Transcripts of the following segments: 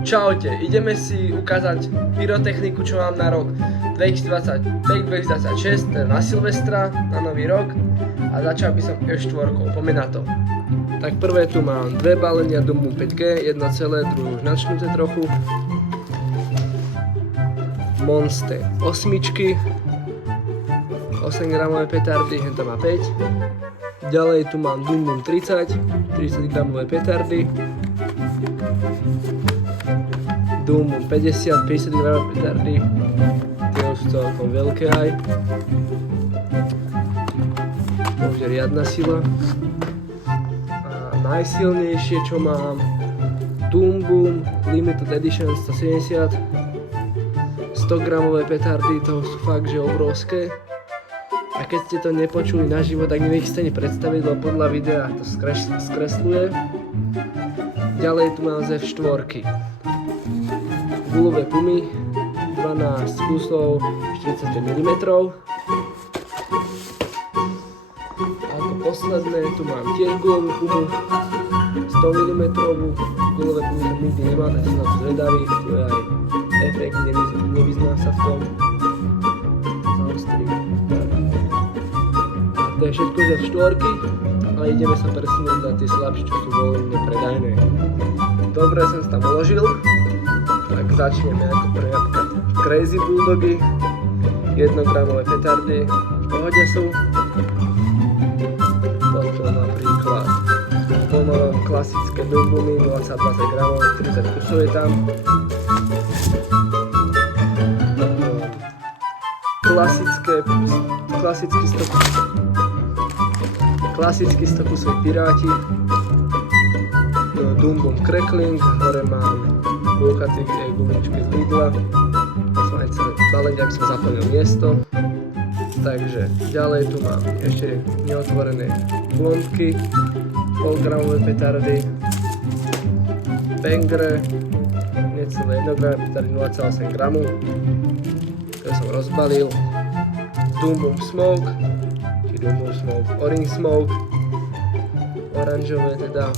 Čaute, ideme si ukázať pyrotechniku, čo mám na rok 2025-2026, na Silvestra, na Nový rok a začal by som F4, poďme na to. Tak prvé tu mám dve balenia Doom Boom 5G, jedno celé, druhé už načnuté trochu. Monster 8, 8-gramové petardy, hento má 5. Ďalej tu mám Doom Boom 30 gramové petardy. Doom Boom 50 gramové petardy. Tie už sú celkom veľké aj. To už je riadna sila. A najsilnejšie čo mám Doom Boom Limited Edition 170 100 gramové petardy, to sú fakt že obrovské. A keď ste to nepočuli naživo, tak mi ich ste predstaviť, lebo podľa videa to skresluje. Ďalej tu mám z F4 gulové pumy, 12 kusov, 45 mm. A to posledné, tu mám tiež gulovú pumu, 100 mm. Gulové pumy som nikdy nemal, tak som na to zvedavý, to je aj efekt, nevyzná sa v tom. To je všetko ze F4 a ideme sa presunúť na tie slabšie, čo sú voľne predajné. Dobre som sa tam uložil, tak začneme ako pre napríklad Crazy Bulldogy, 1-gramové petardy, v pohode sú. Potom napríklad pomavom klasické Doom Boomy, 20 gramov, 30 kusov je tam. Klasický 100 kusov Piráti, Doom Boom Crackling, hore mám búchací gumičky z Lidla, balenie, aby som zaplnil miesto. Takže ďalej tu mám ešte neotvorené plombky, 0,5-gramové petardy, Bangre, necelé 1 gram petardy 0,8 gramu, ktoré som rozbalil, Doom Boom Smoke, Doom Boom Smoke, Orange Smoke, oranžové teda,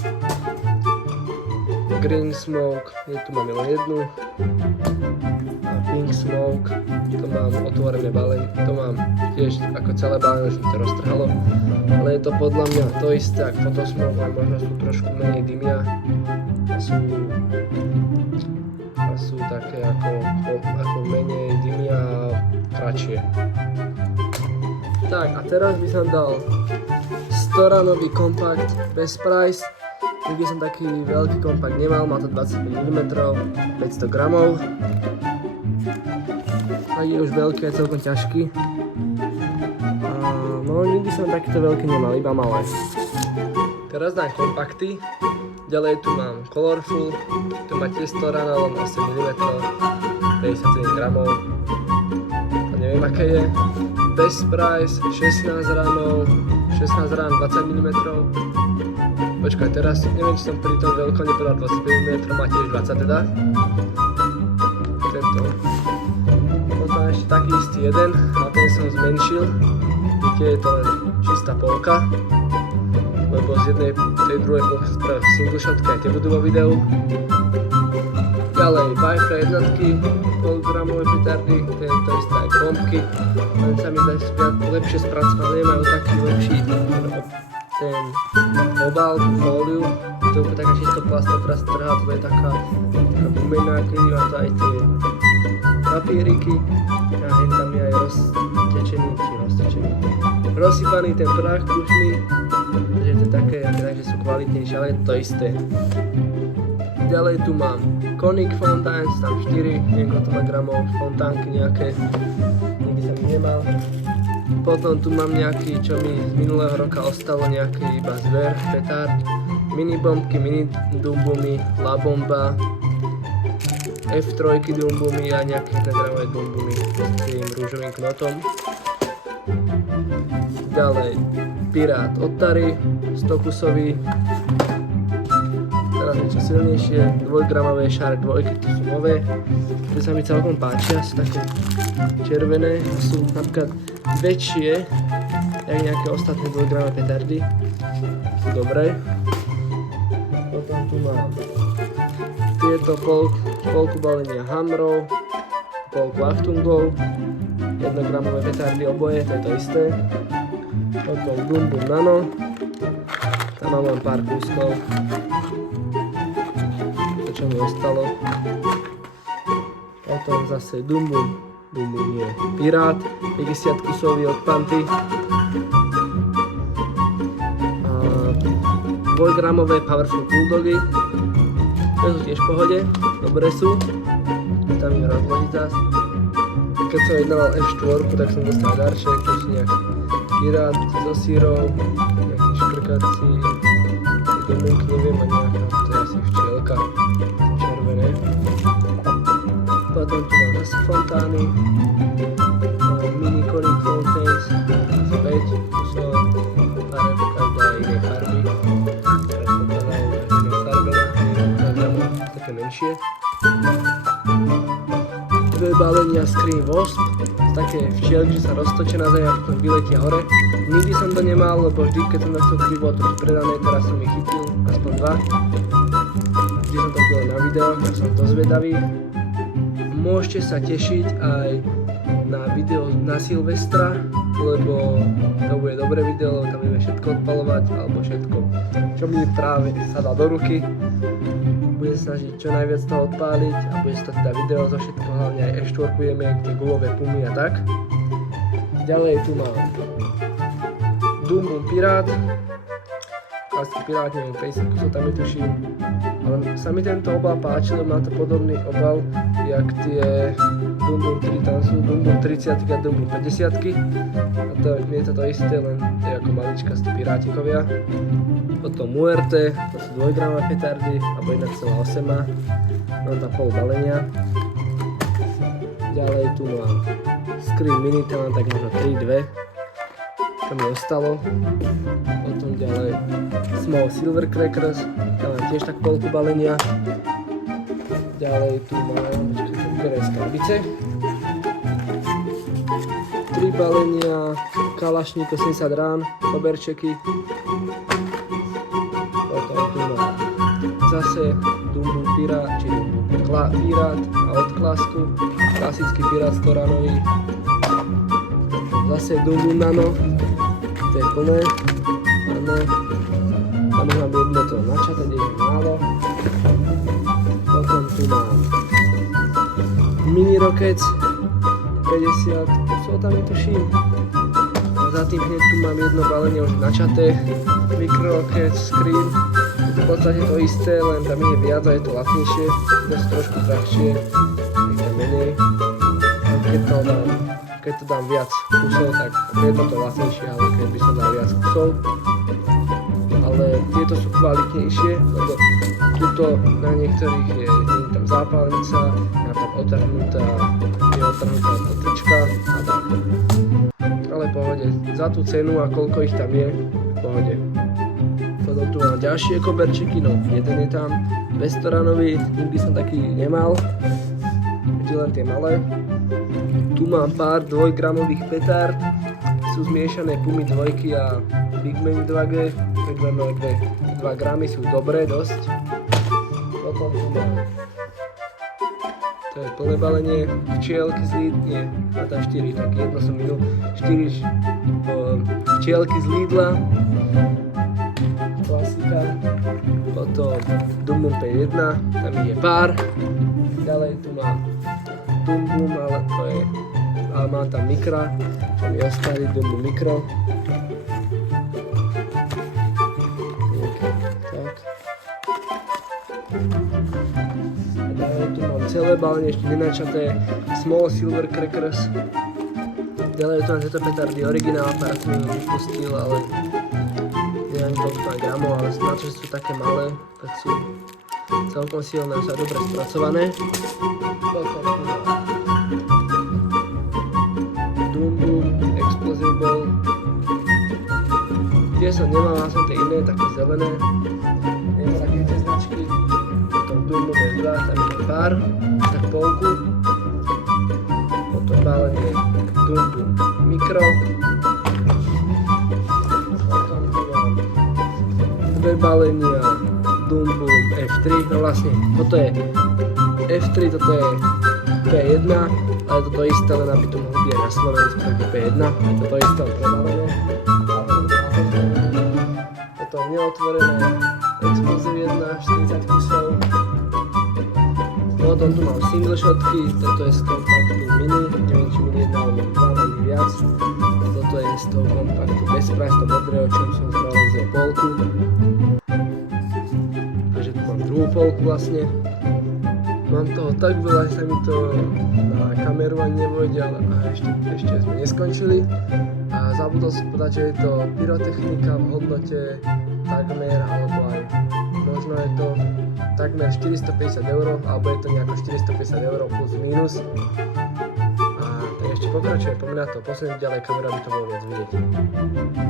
Green Smoke, tu mám len jednu, a Pink Smoke, to mám otvorené balenie, to mám tiež ako celé balenie, už mi to roztrhalo, ale je to podľa mňa to isté ako Photosmoke, ale možno sú trošku menej dymia a sú také ako menej dymia a kratšie. Tak a teraz by som dal Storanový kompakt bez price. Nikdy som taký veľký kompakt nemal, má to 25 mm, 500 gramov. A je už veľký a celkom ťažký. No nikdy som takýto veľký nemal, iba malé. Teraz dám kompakty. Ďalej tu mám Colorful, tu má tiež Storana, len 8 mm, 57 gramov. To neviem aké je. Best price, 16 ránov, 20 mm. Počkaj, teraz neviem, či som pri tom veľkom nepovedal 25 mm, má tiež 20 teda. Tento. Potom ešte taký istý jeden, ale ten som zmenšil. Vidíte, je to len čistá polka. Lebo z jednej, tej druhej polky sa spravil single shotky, aj tie budú vo videu. Ďalej, Bifra jednotky, 0,5-gramové petardy, tento isté aj bombky, len sa mi dá lepšie spracovať, nemajú taký lepší ten obal, tú fóliu, to je úplne taká čisto plastná, ktorá sa trhá, to je taká gumená, keď má to aj tie papieriky a hen tam je aj rozsypaný ten prach krušný, takže to je také, takže sú kvalitnejšie, ale je to isté. Ďalej tu mám Conic Fountains, tam 4, neviem koľko to má gramov, fontánky nejaké, nikdy som ich nemal. Potom tu mám nejaký, čo mi z minulého roka ostalo, nejaký iba zver, petard, mini bombky, mini Doom Boomy, La Bomba, F3 Doom Boomy a nejaké 1-gramové Doom Boomy s tým rúžovým knotom. Ďalej Pirát Ottari, 100 kusový. Teraz niečo silnejšie, 2-gramové Shark 2, to sú nové, ktoré sa mi celkom páčia, sú také červené, sú napríklad väčšie, jak nejaké ostatné 2-gramové petardy, sú dobré. Potom tu mám tieto polku balenia Hamrov, polku Achtungov, 1 gramové petardy oboje, to je to isté. Potom Dum Bum Nano, tam mám len pár kúskov, to čo mi ostalo. Potom zase Dum Bum nie, Pirát, 50 kusový od Panty. 2-gramové Powerful Bulldogy, to sú tiež v pohode, dobré sú, tam im rozložiť zás. Keď som jednával F4, tak som dostal darček, to sú nejaký Pirát so sírou, nejaký škrkací, domunky, neviem, a nejaká, to je asi včielka, červené. Potom tu mám zase fontány, mini Conic Fountains, 5 kusov, pár každá inej farby. Také menšie. 2 balenia Scream Wasp, také včielky, že sa roztočia na zemi a potom vyletia hore. Nikdy som to nemal, lebo vždy, keď som takto chcel bolo to predané, teraz som ich chytil, aspoň 2. Vždy som to videl na videách, tak som to zvedavý. Môžete sa tešiť aj na video na Silvestra, lebo to bude dobré video, lebo tam budeme všetko odpalovať, alebo všetko, čo mi práve sa dá do ruky. Budem snažiť čo najviac toho odpáliť a bude to teda video zo všetko, hlavne aj F4 budeme, tie gulové pumy a tak. Ďalej tu mám Dum Bum Pirát, klasický Pirát, neviem, 50 kusov tam je tuším, ale sa mi tento obal páčil, má to podobný obal, jak tie Dum Bum 3, tam sú Dum Bum 30 a Dum Bum 50 a to je to isté, len to je ako maličkastí pirátikovia. Potom Muerte, to sú 2-gramové petardy, alebo 1,8, mám tam pol balenia. Ďalej tu mám Scream Mini, tam mám tak možno 3-2, čo mi ostalo. Potom ďalej Small Silver Crackers, tam mám tiež tak polku balenia. Ďalej tu mám, ktoré skrabice. 3 balenia Kalašník 80 rán, koberčeky. Potom tu mám zase Dum Bum Pirát, či Pirát a od Klasku, klasický Pirát 100 ránový. Zase Dum Bum Nano, to je plné, áno. Tam mám jedno to načaté, kde je málo. Potom tu mám Mini Rockets, 50 kusov tam je tuším. Za tým hneď tu mám jedno balenie už načaté, Micro Rockets, Scream. V podstate to isté, len tam je viac a je to lacnejšie, dosť trošku drahšie, je tam menej. Keď to dám viac kusov, tak je to lacnejšie, ale keď by som dal viac kusov. Ale tieto sú kvalitnejšie, lebo tuto na niektorých je tam zápalnica, napríklad otrhnutá trička a tak. Ale pohode, za tú cenu a koľko ich tam je, pohode. Potom tu mám ďalšie koberčeky, no jeden je tam, 200-ranový, nikdy som taký nemal, vždy len tie malé. Tu mám pár 2-gramových petard, sú zmiešané Pumy 2 a Big Man 2G, 2 gramy sú dobré dosť. Potom tu mám, to je plné balenie, včielky z Lidla, nie, má tam 4, tak jedno som minul, 4 včielky z Lidla, klasika. Potom Dum Bum P1, tam je pár. Ďalej tu mám Dum Bum, ale mám tam mikra, čo mi ostali, Dum Bum Mikro. Tak. A ďalej tu mám celé balenie, ešte nenačaté, Small Silver Crackers. Ďalej tu mám tieto petardy originál, pár som ju vypustil, ale neviem koľko gramov, ale na to, že sú také malé, tak sú celkom silné, sú aj dobre spracované. Potom tu mám Dum Bum Explosible. Tie som nemal, mal som tie iné, také zelené. Nemám také tie značky. Potom Dum Bum F2, tam je pár, tak polku. Potom balenie Dum Bum Mikro. Potom tu mám 2 balenia Dum Bum F3, F3, no vlastne, toto je F3, toto je P1, ale toto isté, len aby to mohlo byť aj na Slovensku, tak je P1, aj toto isté prebalené. Toto je neotvorené, Explosive 1, 40 kusov. Potom tu mám single shotky, toto je z kompaktu mini, neviem či mini 1 alebo 2, mám ich viac. Toto je z toho kompaktu Best Price, to modrého, čom som zrealizoval polku. Takže tu mám druhú polku vlastne. Mám toho tak veľa, že sa mi to na kameru ani nevojde, ale ešte sme neskončili. A zabudol som povedať, že je to pyrotechnika v hodnote takmer, alebo aj možno je to takmer 450 €, alebo je to nejako 450 € plus minus. A tak ešte pokračujem, poďme na to, posuniem ďalej kameru, aby to bolo viac vidieť.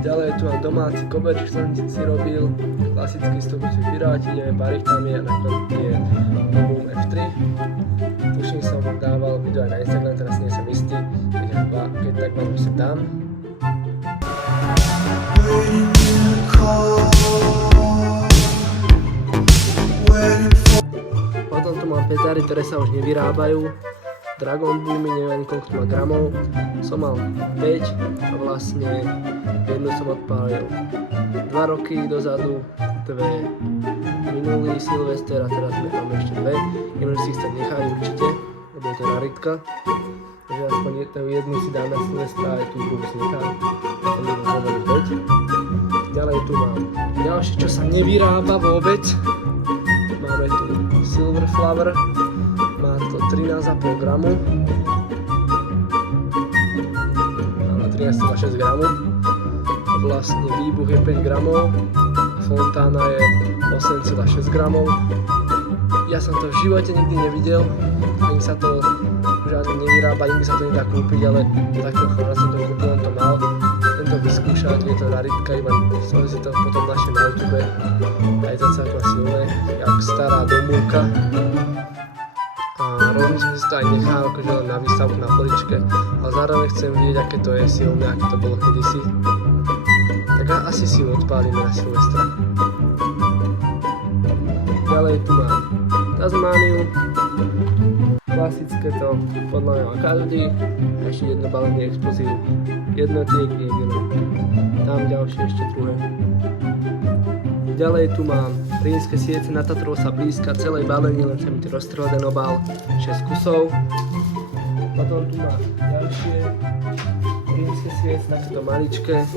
Ďalej tu mám domáci koberč, ktorý som si robil, klasický stĺpičí piráti, neviem, pár ich tam je, na ktorom je Boom F3. Tuším som dával video aj na Instagram, teraz nie som istý, takže keď tak vám to sem dám. Potom tu mám petáry, ktoré sa už nevyrábajú. Dragon Boomy, neviem koľko tu má gramov. Som mal 5 a vlastne jednu som odpálil 2 roky dozadu, dve minulý Silvester a teraz máme ešte dve. Jednu si chcem nechať určite, lebo je to raritka. Takže aspoň jednu si dám na Silvestra a aj tú druhú si nechám. To mi bude 5. Ďalej tu mám ďalšie, čo sa nevyrába vôbec. Máme tu Silver Flower, má to 13,5 gramu. Má 13,6 gramu. Vlastne výbuch je 5 gramov, fontána je 8,6 gramov. Ja som to v živote nikdy nevidel, ani sa to už ani nevyrába, nikdy sa to nedá kúpiť, ale takého chlana som to kúpil, on to mal. To vyskúšať, je to raritka, iba som si to potom našiel na YouTube a je to celkom silné, jak stará domúka a rovný som si to aj nechal akože len na výstavku na poličke, ale zároveň chcem vidieť, aké to je silné, aké to bolo kedysi, tak asi si ju odpálime na Silvestra. Ďalej tu mám Tasmaniu, klasické to podľa mňa má každý, ešte jedno balenie Explosive jednotiek niekde, tam ďalšie ešte druhé. Ďalej tu mám rínske siece, na Tatrov sa blízka, celé balenie, len sa mi tu roztrhol ten obal, 6 kusov. Potom tu mám ďalšie rínske siece, takéto maličké,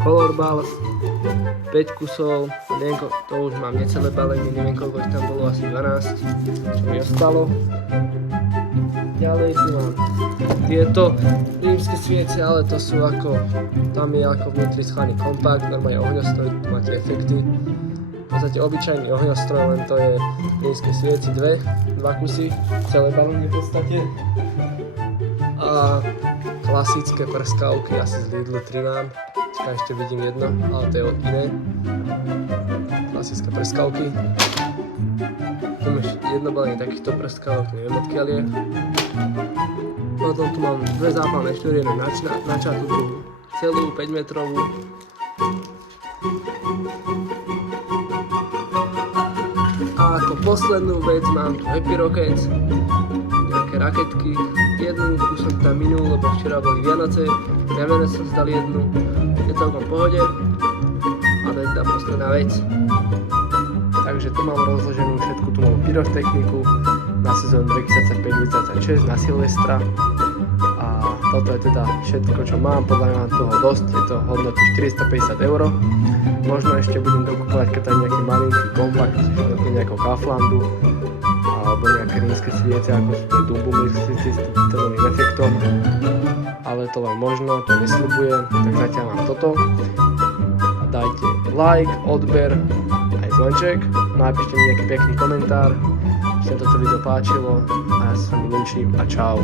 Color Balls, 5 kusov, neviem, to už mám necelé balenie, neviem koľko ich tam bolo, asi 12, čo mi ostalo. Ďalej tu mám tieto rímske sviece, ale to sú ako, tam je ako vnútri schovaný kompakt, normálne ohňostroj, tu máte efekty. V podstate obyčajný ohňostroj, len to je rímske svieci, dva kusy, celé balóny v podstate. A klasické prskavky, asi z Lidlu 3 mám, ešte vidím jedno, ale to je od iné. Klasické prskavky. Tu mám ešte jedno balenie takýchto prskavok, neviem odkiaľ je. Potom tu mám dve zápalné šnúry, jednu načatú, druhú celú 5 metrovú. A ako poslednú vec mám tu Happy Rockets, nejaké raketky. Jednu som tam minul, lebo včera boli Vianoce, na Vianoce som zdal jednu, je celkom v pohode. A to je tá posledná vec. Takže tu mám rozloženú všetku tú moju pyrotechniku na sezónu 2025-2026 na Silvestra. A toto je teda všetko, čo mám, podľa mňa mám toho dosť, je to hodnoty 450 €. Možno ešte budem dokupovať, keď tam nejaký malinký kompakt do nejakého Kauflandu alebo nejaké rínske sviece, ako sú tie Dumbumy s tenovým efektom, ale to len možno, to nesľubujem, tak zatiaľ mám toto. A dajte like, odber, aj zvonček, napíšte mi nejaký pekný komentár, či sa toto video páčilo a ja sa s vami lúčim a čau.